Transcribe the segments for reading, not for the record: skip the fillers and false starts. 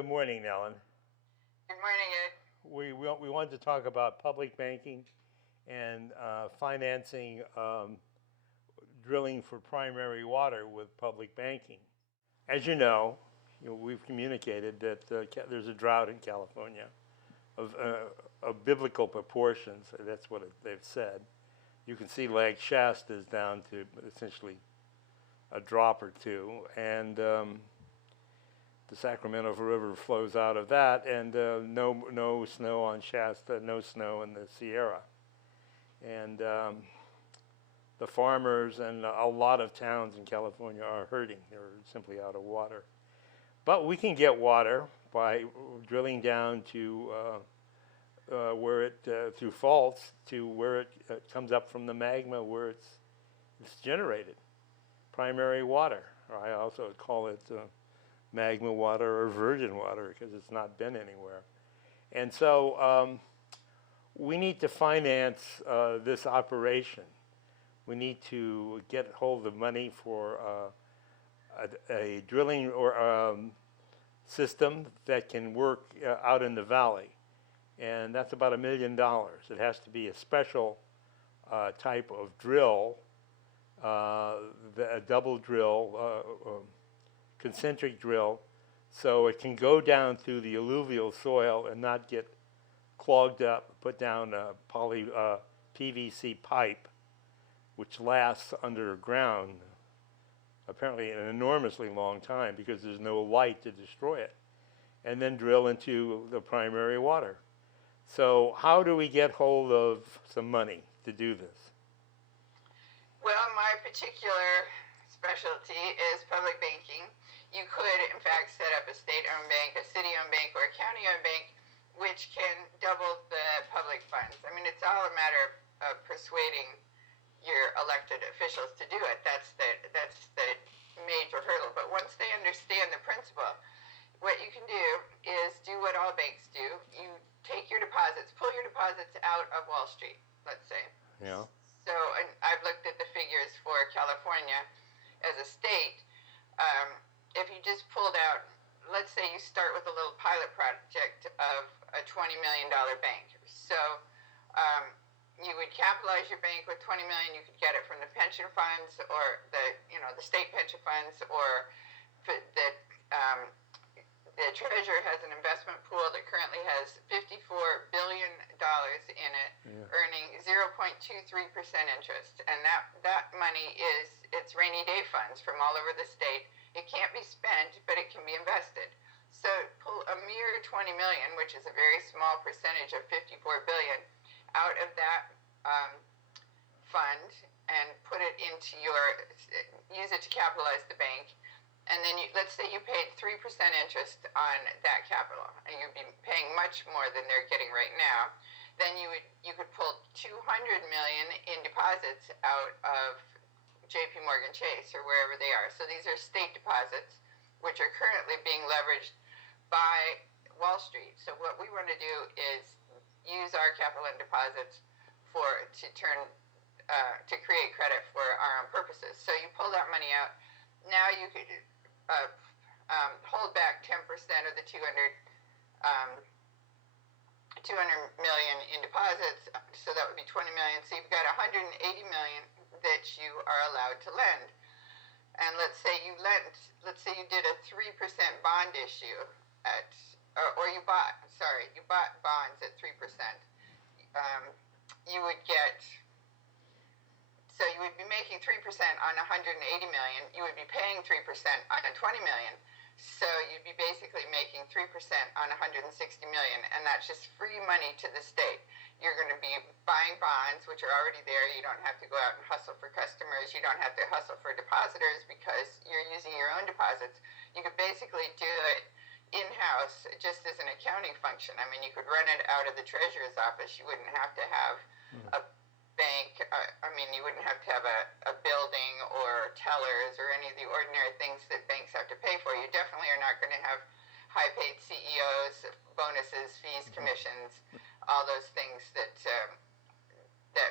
good morning, Ellen. Good morning, Ed. We wanted to talk about public banking and financing drilling for primary water with public banking. As we've communicated that there's a drought in California of biblical proportions. That's what they've said. You can see Lake Shasta is down to essentially a drop or two, and the Sacramento River flows out of that, and no snow on Shasta, no snow in the Sierra. And the farmers and a lot of towns in California are hurting. They're simply out of water. But we can get water by drilling down to where it, through faults, to where it comes up from the magma where it's generated. Primary water, or I also call it magma water or virgin water because it's not been anywhere. And so we need to finance this operation. We need to get hold of money for a drilling or system that can work out in the valley. And that's about $1 million. It has to be a special type of drill, a double drill, concentric drill, so it can go down through the alluvial soil and not get clogged up, put down a PVC pipe, which lasts underground apparently an enormously long time because there's no light to destroy it, and then drill into the primary water. So how do we get hold of some money to do this? Well, my particular specialty is public banking. You could, in fact, set up a state-owned bank, a city-owned bank, or a county-owned bank, which can double the public funds. I mean, it's all a matter of persuading your elected officials to do it. That's the major hurdle. But once they understand the principle, what you can do is do what all banks do. You take your deposits, pull your deposits out of Wall Street, let's say. Yeah. So, and I've looked at the figures for California as a state. If you just pulled out, let's say you start with a little pilot project of a $20 million bank. So you would capitalize your bank with $20 million. You could get it from the pension funds or the state pension funds, or the treasurer has an investment pool that currently has $54 billion in it, earning 0.23% interest. And that money it's rainy day funds from all over the state. It can't be spent, but it can be invested. So pull a mere $20 million, which is a very small percentage of $54 billion, out of that fund and put it into use it to capitalize the bank. And then let's say you paid 3% interest on that capital, and you'd be paying much more than they're getting right now. Then you could pull $200 million in deposits out of J.P. Morgan Chase or wherever they are. So these are state deposits, which are currently being leveraged by Wall Street. So what we want to do is use our capital and deposits to create credit for our own purposes. So you pull that money out. Now you could hold back 10% of the 200 million in deposits, so that would be 20 million. So you've got 180 million that you are allowed to lend. And let's say you did a 3% bond issue you bought bonds at 3%. So you would be making 3% on 180 million. You would be paying 3% on 20 million. So you'd be basically making 3% on 160 million, and that's just free money to the state. You're going to be buying bonds, which are already there. You don't have to go out and hustle for customers. You don't have to hustle for depositors because you're using your own deposits. You could basically do it in-house just as an accounting function. I mean, you could run it out of the treasurer's office. You wouldn't have to have a bank. You wouldn't have to have a building or tellers or any of the ordinary things that banks have to pay for. You definitely are not going to have high-paid CEOs, bonuses, fees, commissions, all those things that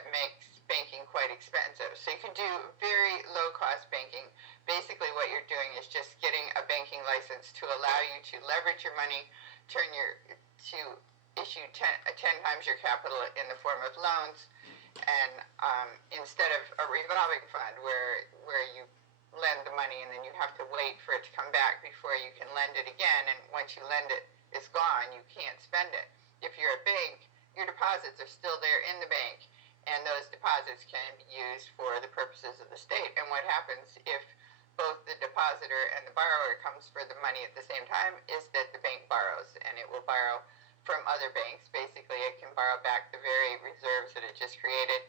makes banking quite expensive. So you can do very low-cost banking basically what you're doing is just getting a banking license to allow you to leverage your money, to issue 10 times your capital in the form of loans, and instead of a revolving fund where you lend the money and then you have to wait for it to come back before you can lend it again, and once you lend it, it's gone, you can't spend it. If you're a bank, your deposits are still there in the bank, and those deposits can be used for the purposes of the state. And what happens if both the depositor and the borrower comes for the money at the same time is that the bank borrows, and it will borrow from other banks. Basically, it can borrow back the very reserves that it just created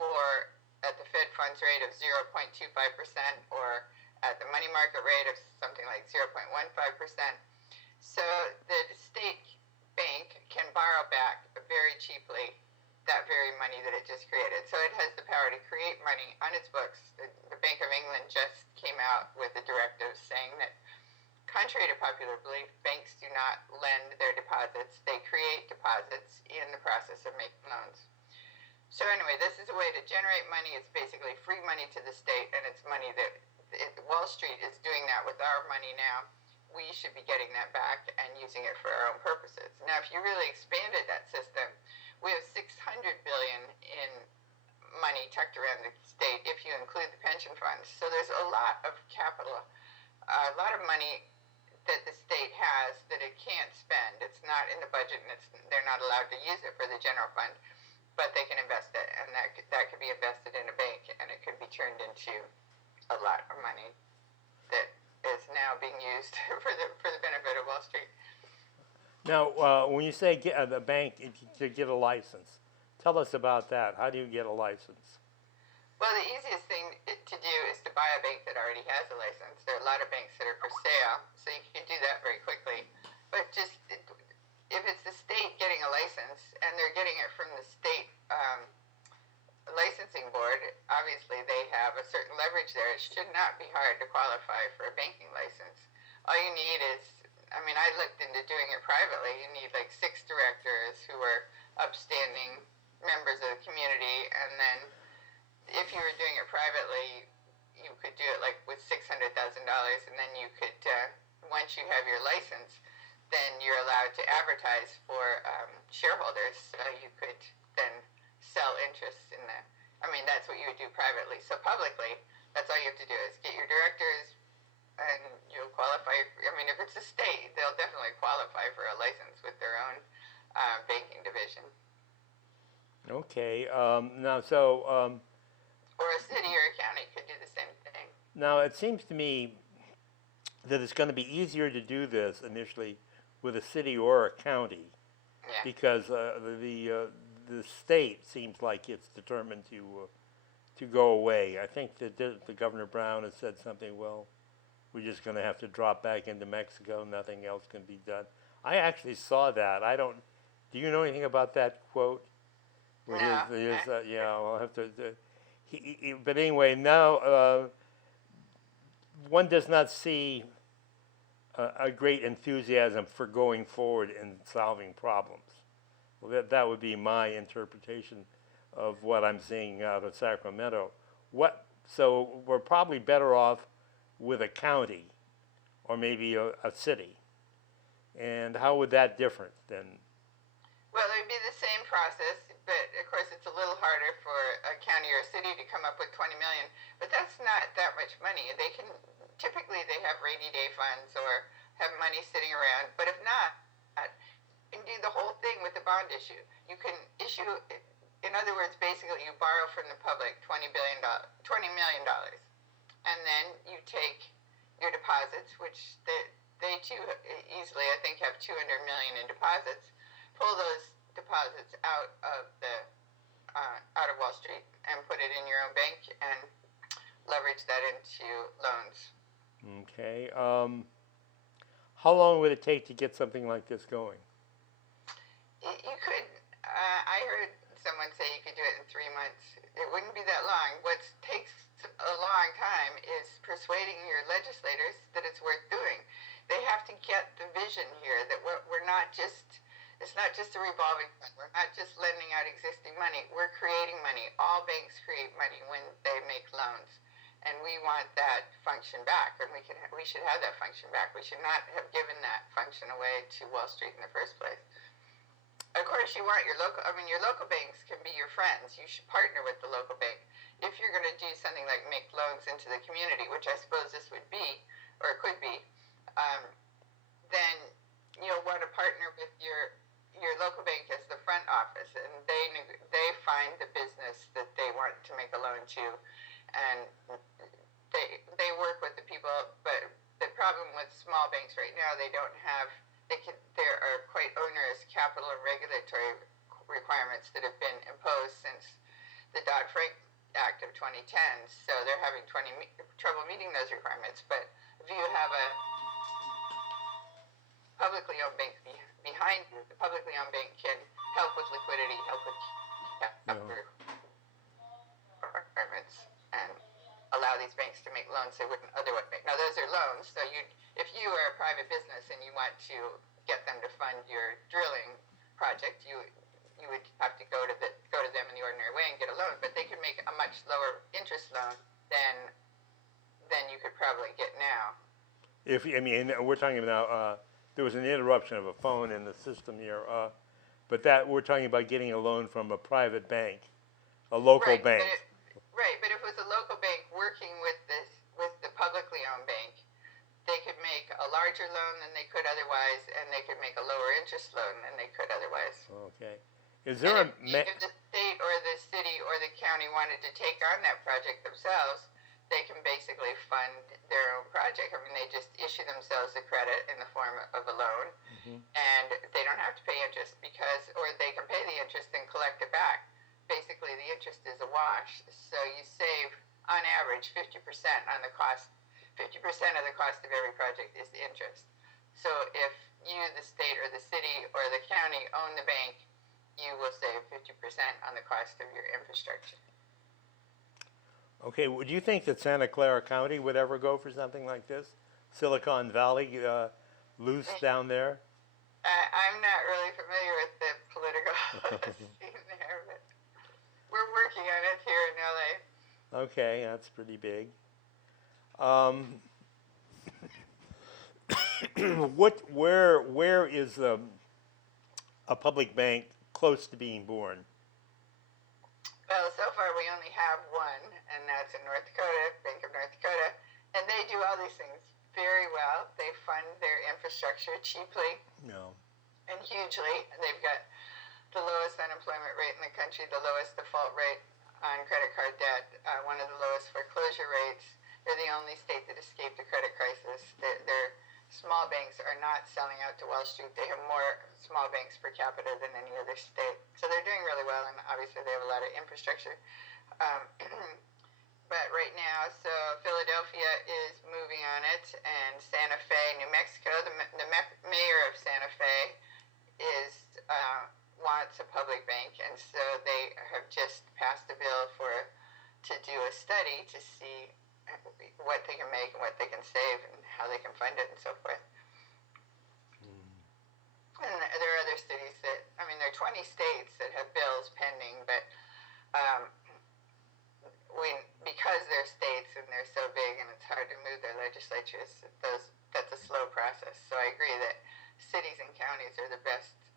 for at the Fed funds rate of 0.25% or at the money market rate of something like 0.15%. So the state bank can borrow back very cheaply that very money that it just created. So it has the power to create money on its books. The Bank of England just came out with a directive saying that, contrary to popular belief, banks do not lend their deposits. They create deposits in the process of making loans. So anyway, this is a way to generate money. It's basically free money to the state, and it's money that Wall Street is doing that with our money now. We should be getting that back and using it for our own purposes. Now, if you really expanded that system, we have $600 billion in money tucked around the state if you include the pension funds. So there's a lot of capital, a lot of money that the state has that it can't spend. It's not in the budget, and they're not allowed to use it for the general fund, but they can invest it, and that could be invested in a bank, and it could be turned into a lot of money that is now being used for the benefit of Wall Street. Now, when you say the bank to get a license, tell us about that. How do you get a license? Well, the easiest thing to do is to buy a bank that already has a license. There are a lot of banks that are for sale, so you can do that very quickly. But just if it's the state getting a license and they're getting it from the state licensing board, obviously they have a certain leverage there. It should not be hard to qualify for a banking license. All you need is, I mean, I looked into doing it privately. You need like 6 directors who are upstanding members of the community, and then if you were doing it privately, you could do it like with $600,000, and then you could, once you have your license, then you're allowed to advertise for shareholders, so you could then sell interests in the, I mean, that's what you would do privately. So publicly, that's all you have to do is get your directors, and you'll qualify. I mean, if it's a state, they'll definitely qualify for a license with their own banking division. Okay. Now, so. Or a city or a county could do the same thing. Now, it seems to me that it's going to be easier to do this initially with a city or a county, Yeah. because the state seems like it's determined to go away. I think that the Governor Brown has said something. Well, we're just going to have to drop back into Mexico. Nothing else can be done. I actually saw that. I don't. Do you know anything about that quote? No. Yeah, I'll have to. But anyway, now one does not see a great enthusiasm for going forward and solving problems. Well, that would be my interpretation of what I'm seeing out of Sacramento. So we're probably better off with a county or maybe a city. And how would that differ then? Well, it would be the same process, but of course it's a little harder for a county or a city to come up with $20 million. But that's not that much money. Typically they have rainy day funds or have money sitting around. But if not, you can do the whole thing with the bond issue. You can issue, in other words, basically you borrow from the public $20 million, and then you take your deposits, which they too easily, I think, have $200 million in deposits. Pull those deposits out of Wall Street and put it in your own bank and leverage that into loans. Okay. How long would it take to get something like this going? You could. I heard someone say you could do it in 3 months. It wouldn't be that long. What takes a long time is persuading your legislators that it's worth doing. They have to get the vision here that we're not just. It's not just a revolving fund. We're not just lending out existing money. We're creating money. All banks create money when they make loans. and we want that function back, and we should have that function back. We should not have given that function away to Wall Street in the first place. Of course, you want your local banks can be your friends. You should partner with the local bank. If you're going to do something like make loans into the community, which I suppose this would be, or it could be, then you'll want to partner with your local bank as the front office, and they find the business that they want to make a loan to, and they work with the people. But the problem with small banks right now, there are quite onerous capital and regulatory requirements that have been imposed since the Dodd-Frank Act of 2010. So they're having trouble meeting those requirements. But if you have a publicly owned bank behind you, the publicly owned bank can help with liquidity, help with capital requirements, and allow these banks to make loans they wouldn't otherwise make. Now, those are loans, so if you are a private business and you want to get them to fund your drilling project, you would have to go to them in the ordinary way and get a loan, but they could make a much lower interest loan than you could probably get now. We're talking about there was an interruption of a phone in the system here, but we're talking about getting a loan from a private bank, a local bank. But if it was a local bank working with the publicly owned bank, they could make a larger loan than they could otherwise, and they could make a lower interest loan than they could otherwise. Okay. Is there if the state or the city or the county wanted to take on that project themselves, they can basically fund their own project. They just issue themselves a credit in the form of a loan, and they don't have to pay interest or they can pay the interest and collect it back. Basically, the interest is a wash, so you save, on average, 50% on the cost. 50% of the cost of every project is the interest. So if you, the state or the city or the county, own the bank, you will save 50% on the cost of your infrastructure. Okay, would you think that Santa Clara County would ever go for something like this? Silicon Valley, loose down there? I'm not really familiar with the political scene there, but we're working on it here in LA. Okay, that's pretty big. Where is a public bank close to being born? Well, so far we only have one, and that's in North Dakota, Bank of North Dakota, and they do all these things very well. They fund their infrastructure cheaply and hugely. They've got the lowest unemployment rate in the country, the lowest default rate on credit card debt, one of the lowest foreclosure rates. They're the only state that escaped the credit crisis. Their small banks are not selling out to Wall Street. They have more small banks per capita than any other state. So they're doing really well, and obviously they have a lot of infrastructure. But right now, so Philadelphia is moving on it, and Santa Fe, New Mexico, the mayor of Santa Fe wants a public bank, and so they have just passed a bill to do a study to see what they can make and what they can save and how they can fund it and so forth. And there are other cities there are 20 states that have bills pending, but because they're states and they're so big and it's hard to move their legislatures, that's a slow process. So I agree that cities and counties are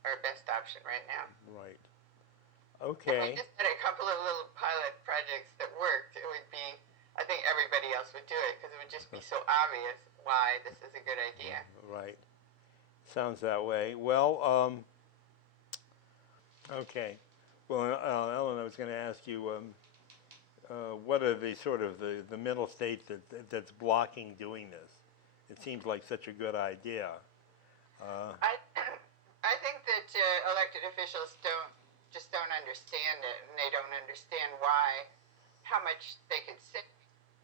our best option right now. Right. Okay. If we just had a couple of little pilot projects that worked, it would be, I think everybody else would do it because it would just be so obvious why this is a good idea. Right. Sounds that way. Well, okay. Well, Ellen, I was going to ask you, what are the sort of the mental state that's blocking doing this? It seems like such a good idea. I think that elected officials don't understand it, and they don't understand how much they could save.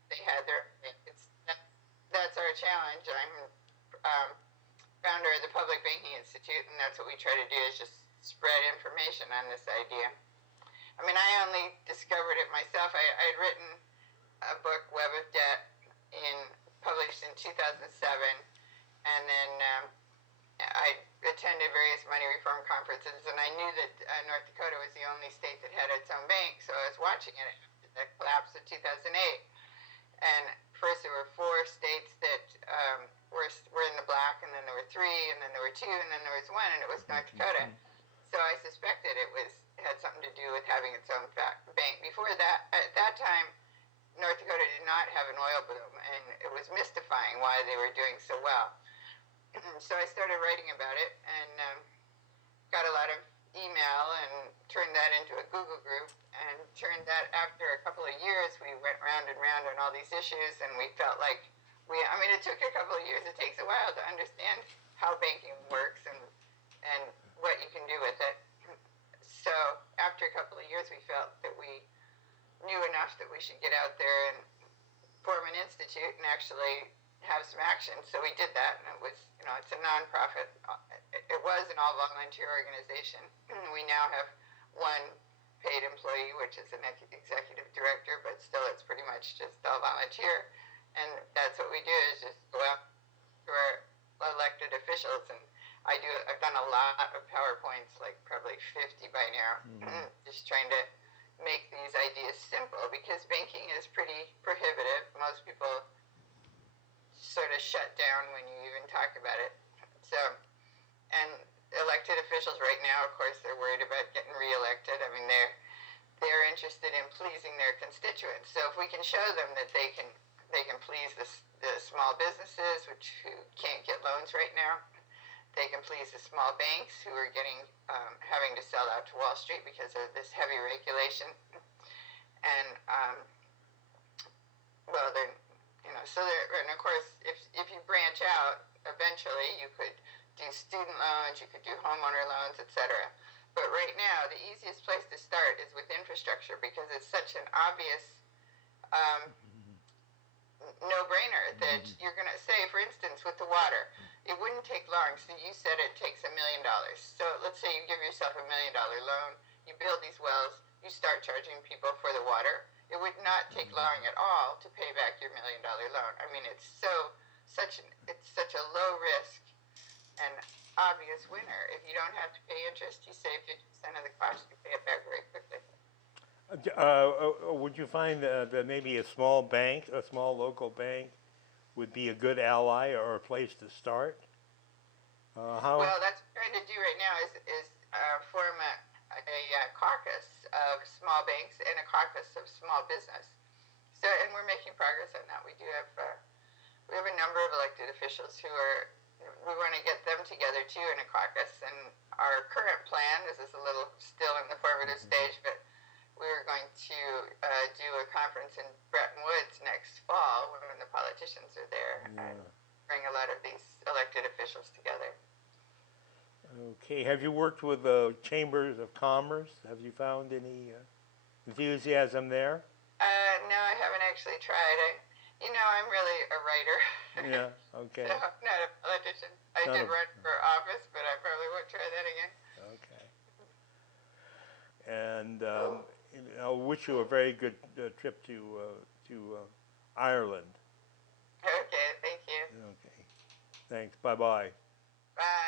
They had that's our challenge. I'm founder of the Public Banking Institute, and that's what we try to do is just spread information on this idea. I only discovered it myself. I had written a book, Web of Debt, published in 2007, and then I attended various money reform conferences, and I knew that North Dakota was the only state that had its own bank, so I was watching it after the collapse of 2008. And first there were 4 states that were in the black, and then there were 3, and then there were 2, and then there was 1, and it was North Dakota. So I suspected it had something to do with having its own bank. Before that, at that time, North Dakota did not have an oil boom, and it was mystifying why they were doing so well. So I started writing about it, and got a lot of email, and turned that into a Google group, and turned that, after a couple of years, we went round and round on all these issues, and we felt like it took a couple of years. It takes a while to understand how banking works and what you can do with it. So after a couple of years, we felt that we knew enough that we should get out there and form an institute and actually have some action. So we did that, and it was, it's a nonprofit. It was an all-volunteer organization. We now have 1 paid employee, which is an executive director, but still it's pretty much just all volunteer. And that's what we do, is just go out to our elected officials, and I've done a lot of PowerPoints, like probably 50 by now, just trying to make these ideas simple, because banking is pretty prohibitive. Most people sort of shut down when you even talk about it. So, and elected officials right now, of course, they're worried about getting reelected. I mean, they're interested in pleasing their constituents. So if we can show them that they can please the small businesses, who can't get loans right now. They can please the small banks, who are having to sell out to Wall Street because of this heavy regulation. And and of course, if you branch out, eventually you could do student loans, you could do homeowner loans, etc. But right now, the easiest place to start is with infrastructure, because it's such an obvious no-brainer that you're going to say, for instance, with the water, it wouldn't take long. So you said it takes $1 million. So let's say you give yourself $1 million loan, you build these wells, you start charging people for the water. It would not take long at all to pay back your $1 million loan. I mean, it's such a low risk and obvious winner. If you don't have to pay interest, you save 50% of the cost. You pay it back very quickly. Would you find that maybe a small local bank, would be a good ally or a place to start? How? Well, that's what we're trying to do right now is form a caucus of small banks and a caucus of small business. So, and we're making progress on that. We have a number of elected officials we want to get them together too in a caucus. And our current plan, this is a little still in the formative stage, but we're going to do a conference in Bretton Woods next fall when the politicians are there, and bring a lot of these elected officials together. Okay. Have you worked with chambers of commerce? Have you found any enthusiasm there? No, I haven't actually tried. I'm really a writer. Yeah. Okay. So I'm not a politician. I did run for office, but I probably won't try that again. Okay. And I wish you a very good trip to Ireland. Okay, thank you. Okay. Thanks. Bye-bye. Bye.